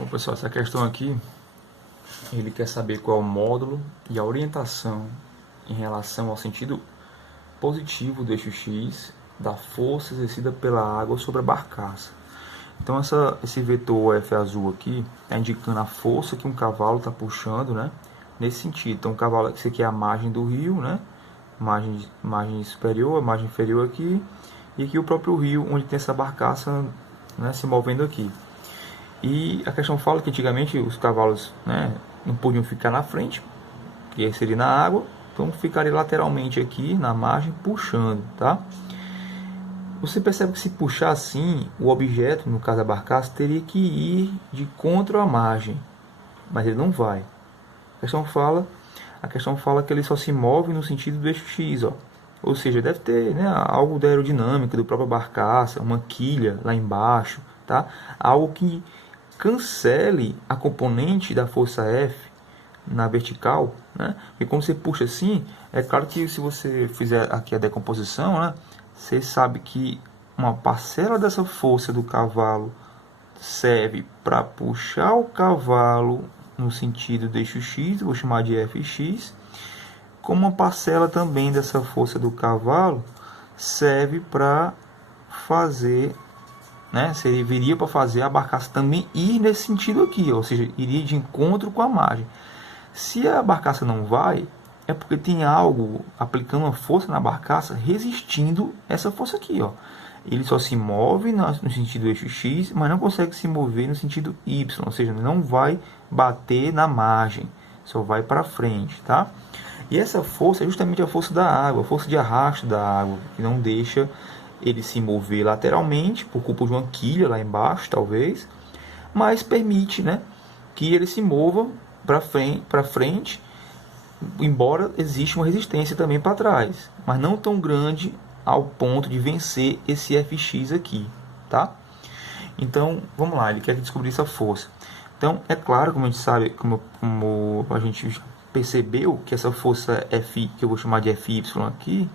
Bom, pessoal, essa questão aqui, ele quer saber qual é o módulo e a orientação em relação ao sentido positivo do eixo X da força exercida pela água sobre a barcaça. Então esse vetor F azul aqui está indicando a força que um cavalo está puxando, né? Nesse sentido. Então o cavalo, isso aqui é a margem do rio, né? Margem superior, margem inferior aqui. E aqui o próprio rio, onde tem essa barcaça, né, se movendo aqui. E a questão fala que antigamente os cavalos, né, não podiam ficar na frente, que seria na água, então ficaria lateralmente aqui na margem puxando, tá? Você percebe que se puxar assim, o objeto, no caso da barcaça, teria que ir de contra a margem, mas ele não vai. A questão fala que ele só se move no sentido do eixo X, ó. Ou seja, deve ter, né, algo da aerodinâmica do próprio barcaça, uma quilha lá embaixo, tá? Algo que cancele a componente da força F na vertical, né? Porque quando você puxa assim, é claro que se você fizer aqui a decomposição, né, você sabe que uma parcela dessa força do cavalo serve para puxar o cavalo no sentido do eixo X, vou chamar de Fx, como uma parcela também dessa força do cavalo serve para fazer, né, serviria para fazer a barcaça também ir nesse sentido aqui, ou seja, iria de encontro com a margem. Se a barcaça não vai, é porque tem algo aplicando uma força na barcaça resistindo essa força aqui, ó. Ele só se move no sentido eixo X, mas não consegue se mover no sentido Y, ou seja, não vai bater na margem, só vai para frente, tá? E essa força é justamente a força da água, a força de arrasto da água, que não deixa ele se mover lateralmente, por culpa de uma quilha lá embaixo, talvez, mas permite, né, que ele se mova para frente, embora exista uma resistência também para trás, mas não tão grande ao ponto de vencer esse Fx aqui, tá? Então, vamos lá, ele quer descobrir essa força. Então, é claro, como a gente sabe, como a gente percebeu que essa força F, que eu vou chamar de Fy aqui,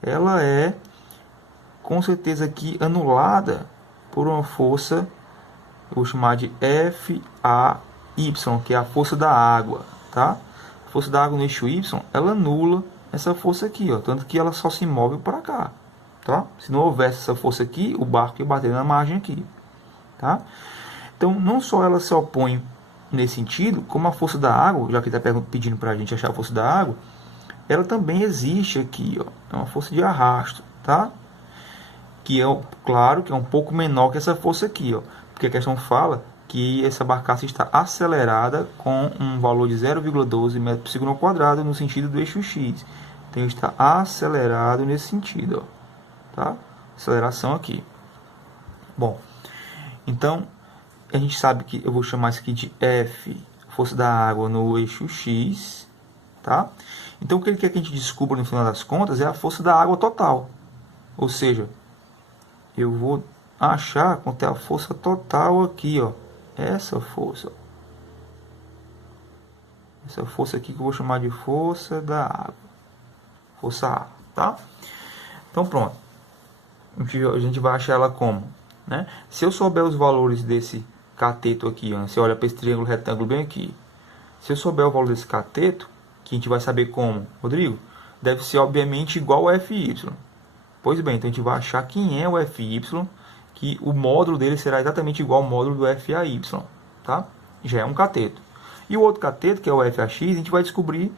ela é com certeza aqui anulada por uma força, eu vou chamar de FAY, que é a força da água, tá? A força da água no eixo Y, ela anula essa força aqui, ó, tanto que ela só se move para cá, tá? Se não houvesse essa força aqui, o barco ia bater na margem aqui, tá? Então, não só ela se opõe nesse sentido, como a força da água, já que está pedindo para a gente achar a força da água, ela também existe aqui, ó, é uma força de arrasto, tá? Que é, claro, que é um pouco menor que essa força aqui, ó, porque a questão fala que essa barcaça está acelerada com um valor de 0,12 metros por segundo ao quadrado no sentido do eixo X. Então está acelerado nesse sentido, ó, tá? Aceleração aqui. Bom, então a gente sabe que eu vou chamar isso aqui de F, força da água no eixo X, tá? Então o que ele quer que a gente descubra no final das contas é a força da água total. Ou seja, eu vou achar quanto é a força total aqui, ó. Essa força. Essa força aqui que eu vou chamar de força da água. Força A, tá? Então pronto. A gente vai achar ela como, né? Se eu souber os valores desse cateto aqui, ó, você olha para esse triângulo retângulo bem aqui. Se eu souber o valor desse cateto, que a gente vai saber como, Rodrigo, deve ser obviamente igual ao Fy. Pois bem, então a gente vai achar quem é o Fy, que o módulo dele será exatamente igual ao módulo do Fay, tá? Já é um cateto. E o outro cateto, que é o Fax, a gente vai descobrir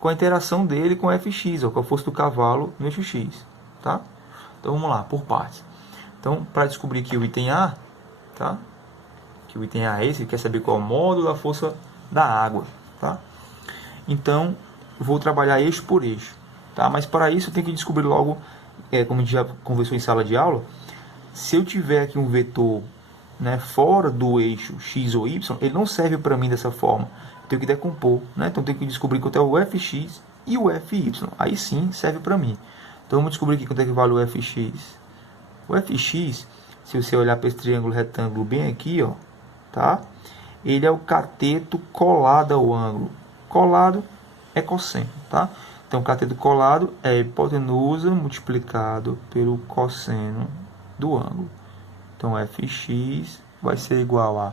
com a interação dele com o Fx, ou com a força do cavalo no eixo X, tá? Então vamos lá, por partes. Então, para descobrir aqui o item A, tá? Que o item A é esse, quer saber qual é o módulo da força da água, tá? Então, vou trabalhar eixo por eixo, tá? Mas para isso eu tenho que descobrir logo, como a gente já conversou em sala de aula, se eu tiver aqui um vetor, né, fora do eixo X ou Y, ele não serve para mim dessa forma. Eu tenho que decompor, né? Então eu tenho que descobrir quanto é o Fx e o Fy. Aí sim serve para mim. Então vamos descobrir aqui quanto é que vale o Fx. O Fx, se você olhar para esse triângulo retângulo bem aqui, ó, tá? Ele é o cateto colado ao ângulo. Colado é cosseno, tá? Então o cateto colado é a hipotenusa multiplicado pelo cosseno do ângulo. Então Fx vai ser igual a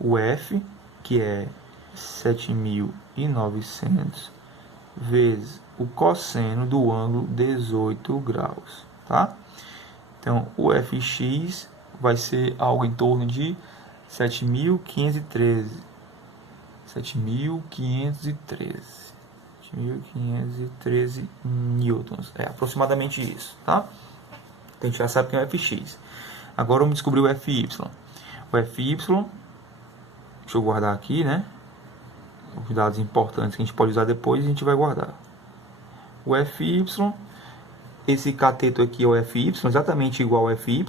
o F, que é 7.900, vezes o cosseno do ângulo 18 graus, tá? Então, o Fx vai ser algo em torno de 7.513. 7.513 newtons. É aproximadamente isso, tá? Então, a gente já sabe que é o Fx. Agora vamos descobrir o Fy. O Fy, deixa eu guardar aqui, né? Os dados importantes que a gente pode usar depois, a gente vai guardar. O Fy, esse cateto aqui é o Fy, exatamente igual ao Fy.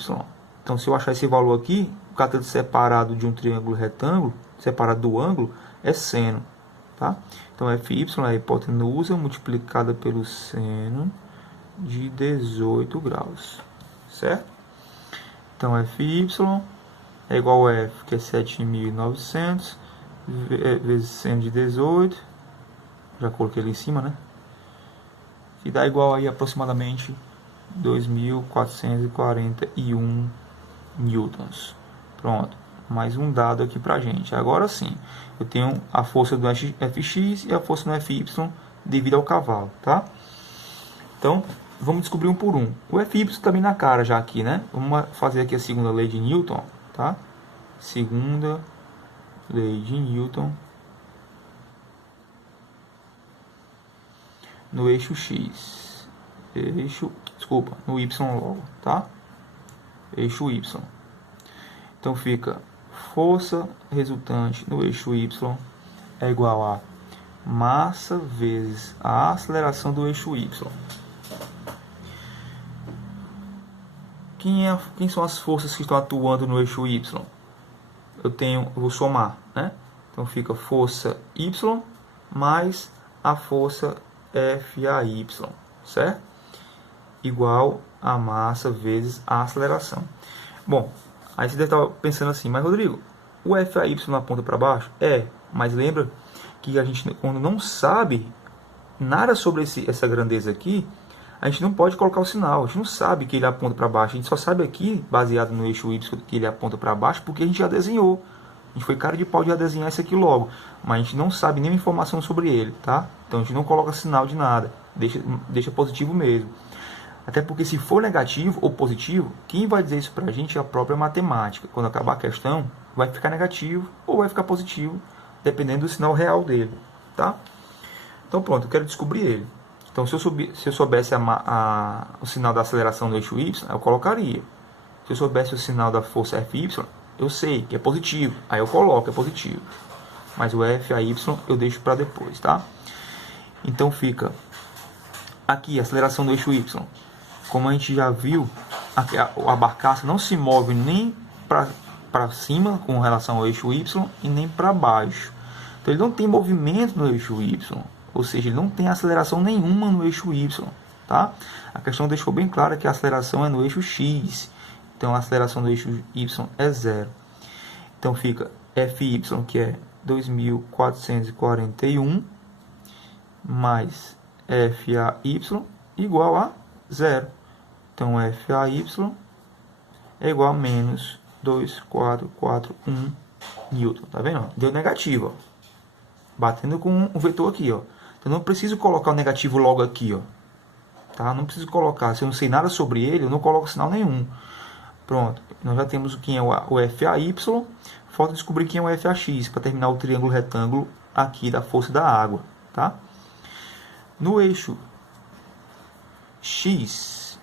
Então, se eu achar esse valor aqui, o cateto separado de um triângulo retângulo, separado do ângulo, é seno, tá? Então, Fy é a hipotenusa multiplicada pelo seno de 18 graus, certo? Então, Fy é igual a F, que é 7.900, vezes seno de 18, já coloquei ali em cima, né? Que dá igual aí aproximadamente 2.441 newtons. Pronto, mais um dado aqui pra gente. Agora sim, eu tenho a força do Fx e a força do Fy devido ao cavalo, tá? Então, vamos descobrir um por um. O Fy também na cara já aqui, né? Vamos fazer aqui a segunda lei de Newton, tá? Segunda lei de Newton no eixo X. No Y logo, tá? Eixo Y. Então fica força resultante no eixo Y é igual a massa vezes a aceleração do eixo Y. Quem são as forças que estão atuando no eixo Y? Eu vou somar, né? Então fica força Y mais a força FAY, certo? Igual a massa vezes a aceleração. Bom, aí você deve estar pensando assim, mas Rodrigo, o FAY aponta para baixo? Mas lembra que a gente, quando não sabe nada sobre essa grandeza aqui, a gente não pode colocar o sinal, a gente não sabe que ele aponta para baixo, a gente só sabe aqui, baseado no eixo Y, que ele aponta para baixo, porque a gente já desenhou. A gente foi cara de pau de já desenhar isso aqui logo, mas a gente não sabe nenhuma informação sobre ele, tá? Então a gente não coloca sinal de nada, deixa positivo mesmo. Até porque se for negativo ou positivo, quem vai dizer isso pra gente é a própria matemática. Quando acabar a questão, vai ficar negativo ou vai ficar positivo, dependendo do sinal real dele, tá? Então pronto, eu quero descobrir ele. Então se eu soubesse o sinal da aceleração do eixo Y, eu colocaria. Se eu soubesse o sinal da força Fy, eu sei que é positivo, aí eu coloco, é positivo. Mas o FAY eu deixo para depois, tá? Então fica aqui a aceleração do eixo Y. Como a gente já viu, a barcaça não se move nem para cima com relação ao eixo Y e nem para baixo. Então ele não tem movimento no eixo Y, ou seja, ele não tem aceleração nenhuma no eixo Y, tá? A questão deixou bem clara que a aceleração é no eixo X. Então a aceleração do eixo Y é zero. Então fica Fy, que é 2.441, mais FAY igual a zero. Então FAY é igual a menos 2.441 newton. Tá vendo? Deu negativo, ó. Batendo com o vetor aqui, ó. Então não preciso colocar o negativo logo aqui, ó. Tá? Não preciso colocar. Se eu não sei nada sobre ele, eu não coloco sinal nenhum. Pronto, nós já temos quem é o FAY, falta descobrir quem é o FAX, para terminar o triângulo retângulo aqui da força da água, tá? No eixo X,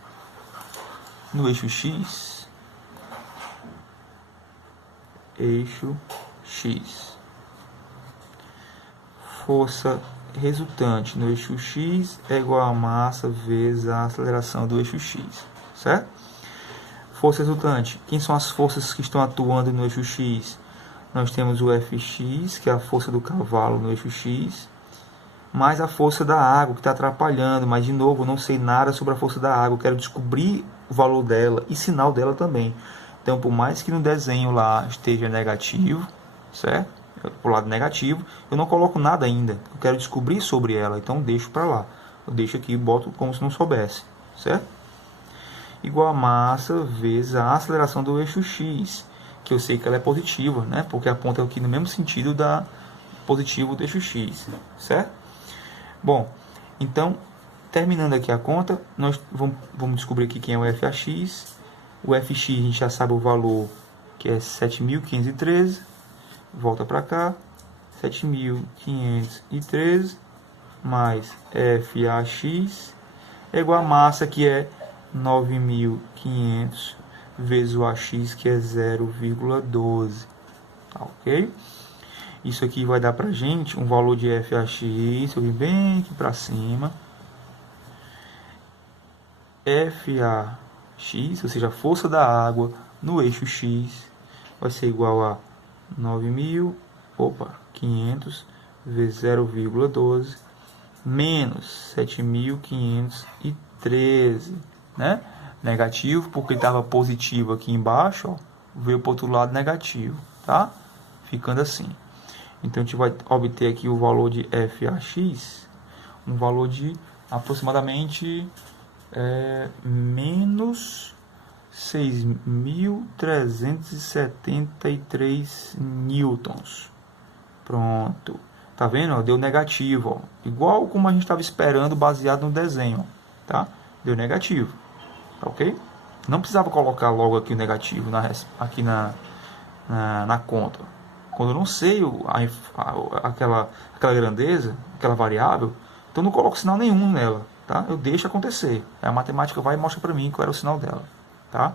força resultante no eixo X é igual a massa vezes a aceleração do eixo X, certo? Força resultante, quem são as forças que estão atuando no eixo X? Nós temos o Fx, que é a força do cavalo no eixo X, mais a força da água, que está atrapalhando. Mas, de novo, eu não sei nada sobre a força da água, eu quero descobrir o valor dela e sinal dela também. Então, por mais que no desenho lá esteja negativo, certo? Para o lado negativo, eu não coloco nada ainda, eu quero descobrir sobre ela, então deixo para lá. Eu deixo aqui e boto como se não soubesse, certo? Igual a massa vezes a aceleração do eixo X, que eu sei que ela é positiva, né? Porque aponta aqui no mesmo sentido da positivo do eixo x, certo? Bom, então, terminando aqui a conta, nós vamos descobrir aqui quem é o FAX. O FX a gente já sabe o valor, que é 7.513. Volta para cá, 7.513 mais FAX é igual a massa, que é 9.500 vezes o AX, que é 0,12. Tá, ok? Isso aqui vai dar pra gente um valor de FAX, eu vim bem aqui para cima. FAX, ou seja, a força da água no eixo X, vai ser igual a 9.500 vezes 0,12 menos 7.513, né? Negativo, porque estava positivo aqui embaixo, ó, veio para o outro lado negativo, tá? Ficando assim. Então, a gente vai obter aqui o valor de FAX, um valor de aproximadamente menos 6.373 newtons. Pronto. Tá vendo? Ó, deu negativo, ó. Igual como a gente estava esperando, baseado no desenho, tá? Deu negativo, tá ok? Não precisava colocar logo aqui o negativo aqui na conta. Quando eu não sei aquela grandeza, aquela variável, então eu não coloco sinal nenhum nela, tá? Eu deixo acontecer. A matemática vai e mostra para mim qual era o sinal dela, tá?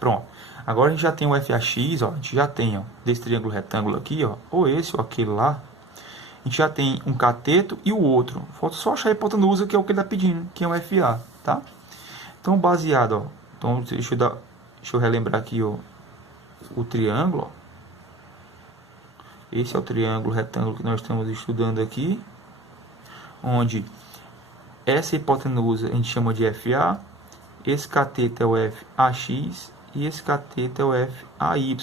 Pronto. Agora a gente já tem o FAX, ó, a gente já tem, ó, desse triângulo retângulo aqui, ó, ou esse ou aquele lá. A gente já tem um cateto e o outro. Falta só achar a hipotenusa, que é o que ele está pedindo, que é um FA, tá? Então, baseado, ó, então deixa eu relembrar aqui, ó, o triângulo, ó. Esse é o triângulo retângulo que nós estamos estudando aqui, onde essa hipotenusa a gente chama de FA, esse cateto é o FAX e esse cateto é o FAY.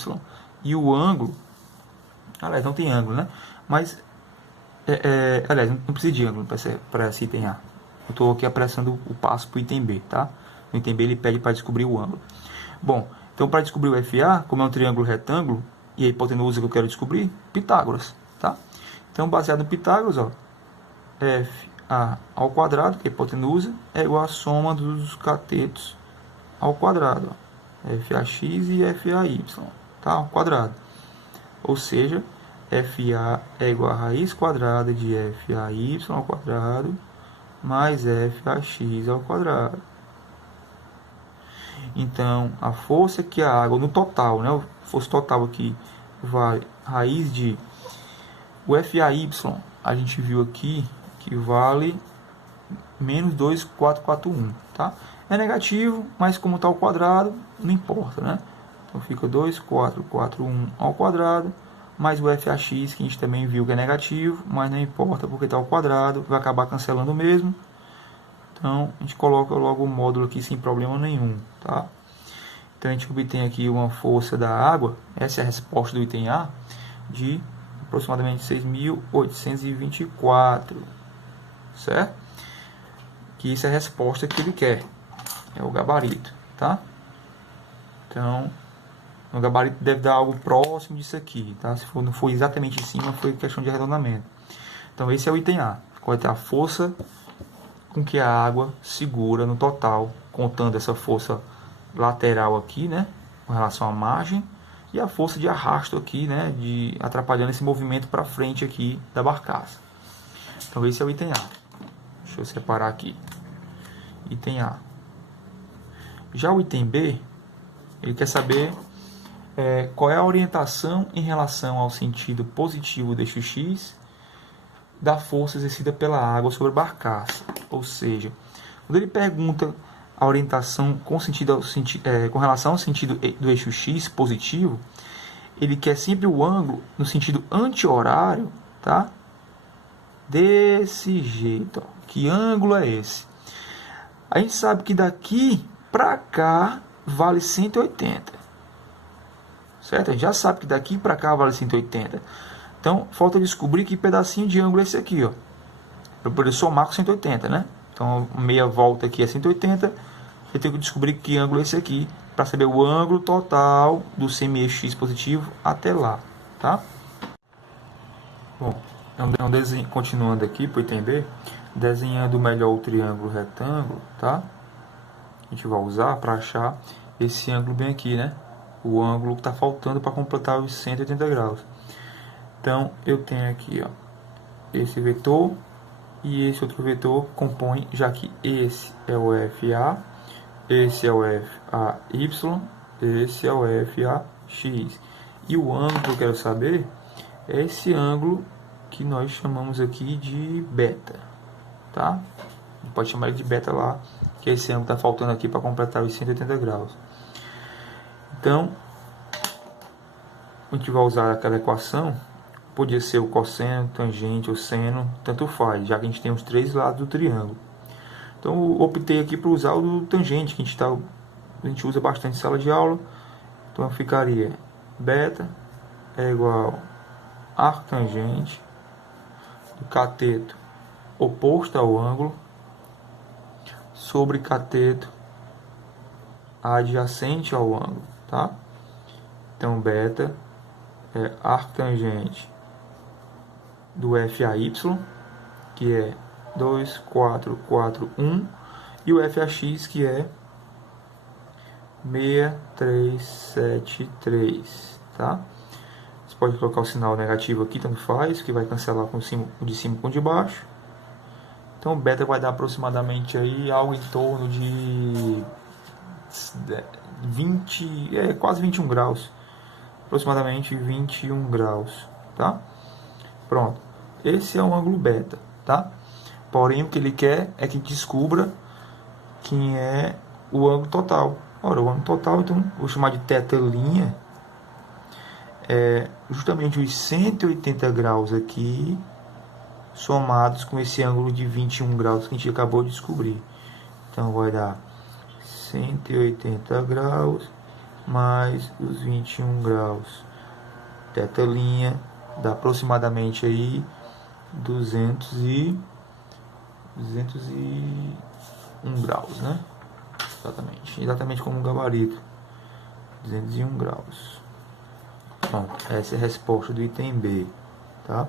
E o ângulo, aliás, não tem ângulo, né? Mas, aliás, não precisa de ângulo para esse item A. Eu estou aqui apressando o passo para o item B, tá? No item B ele pede para descobrir o ângulo. Bom, então para descobrir o FA, como é um triângulo retângulo, e a hipotenusa que eu quero descobrir, Pitágoras, tá? Então, baseado no Pitágoras, ó, FA ao quadrado, que é a hipotenusa, é igual a soma dos catetos ao quadrado, ó, FAX e FAY, tá? Ao quadrado. Ou seja, FA é igual a raiz quadrada de FAY ao quadrado mais FAX ao quadrado. Então, a força que a água no total, né? A força total aqui vale raiz de o FAY, a gente viu aqui que vale menos 2.441, tá? É negativo, mas como está ao quadrado, não importa, né? Então fica 2.441 ao quadrado, mais o FAX, que a gente também viu que é negativo, mas não importa porque está ao quadrado, vai acabar cancelando mesmo. Então, a gente coloca logo o módulo aqui sem problema nenhum, tá? Então, a gente obtém aqui uma força da água, essa é a resposta do item A, de aproximadamente 6.824, certo? Que isso é a resposta que ele quer, é o gabarito, tá? Então, o gabarito deve dar algo próximo disso aqui, tá? Se não for exatamente em cima, foi questão de arredondamento. Então, esse é o item A, qual é a força com que a água segura no total, contando essa força lateral aqui, né, com relação à margem, e a força de arrasto aqui, né, de atrapalhando esse movimento para frente aqui da barcaça. Então esse é o item A. Deixa eu separar aqui. Item A. Já o item B, ele quer saber qual é a orientação em relação ao sentido positivo do eixo X da força exercida pela água sobre a barcaça. Ou seja, quando ele pergunta a orientação com relação ao sentido do eixo X positivo, ele quer sempre o ângulo no sentido anti-horário, tá? Desse jeito, ó. Que ângulo é esse? A gente sabe que daqui para cá vale 180. Certo? A gente já sabe que daqui para cá vale 180. Então, falta descobrir que pedacinho de ângulo é esse aqui, ó. Para poder somar com 180, né? Então, meia volta aqui é 180. Eu tenho que descobrir que ângulo é esse aqui para saber o ângulo total do semi-eixo x positivo até lá, tá? Bom, é um desenho, continuando aqui para o item B, desenhando melhor o triângulo retângulo, tá? A gente vai usar para achar esse ângulo bem aqui, né? O ângulo que está faltando para completar os 180 graus. Então, eu tenho aqui, ó, esse vetor e esse outro vetor compõe, já que esse é o FA, esse é o FAY, esse é o FAX. E o ângulo que eu quero saber é esse ângulo que nós chamamos aqui de beta, tá? Pode chamar ele de beta lá, que é esse ângulo que está faltando aqui para completar os 180 graus. Então, a gente vai usar aquela equação, podia ser o cosseno, tangente ou seno, tanto faz, já que a gente tem os três lados do triângulo. Então, eu optei aqui por usar o do tangente, que a gente usa bastante em sala de aula. Então, ficaria beta é igual a arctangente do cateto oposto ao ângulo sobre cateto adjacente ao ângulo, tá? Então, beta é arctangente do FAY, que é 2, 4, 4, 1, e o FAX, que é 6, 3, 7, 3, tá? Você pode colocar o sinal negativo aqui, tanto faz, que vai cancelar com o de cima com o de baixo. Então, beta vai dar aproximadamente aí algo em torno de 20, quase 21 graus. Aproximadamente 21 graus, tá? Pronto. Esse é o ângulo beta, tá? Porém, o que ele quer é que descubra quem é o ângulo total. Ora, o ângulo total, então, vou chamar de θ', é justamente os 180 graus aqui, somados com esse ângulo de 21 graus que a gente acabou de descobrir. Então, vai dar 180 graus mais os 21 graus. θ' dá aproximadamente aí 201 graus, né? Exatamente como um gabarito. 201 graus. Pronto, essa é a resposta do item B, tá?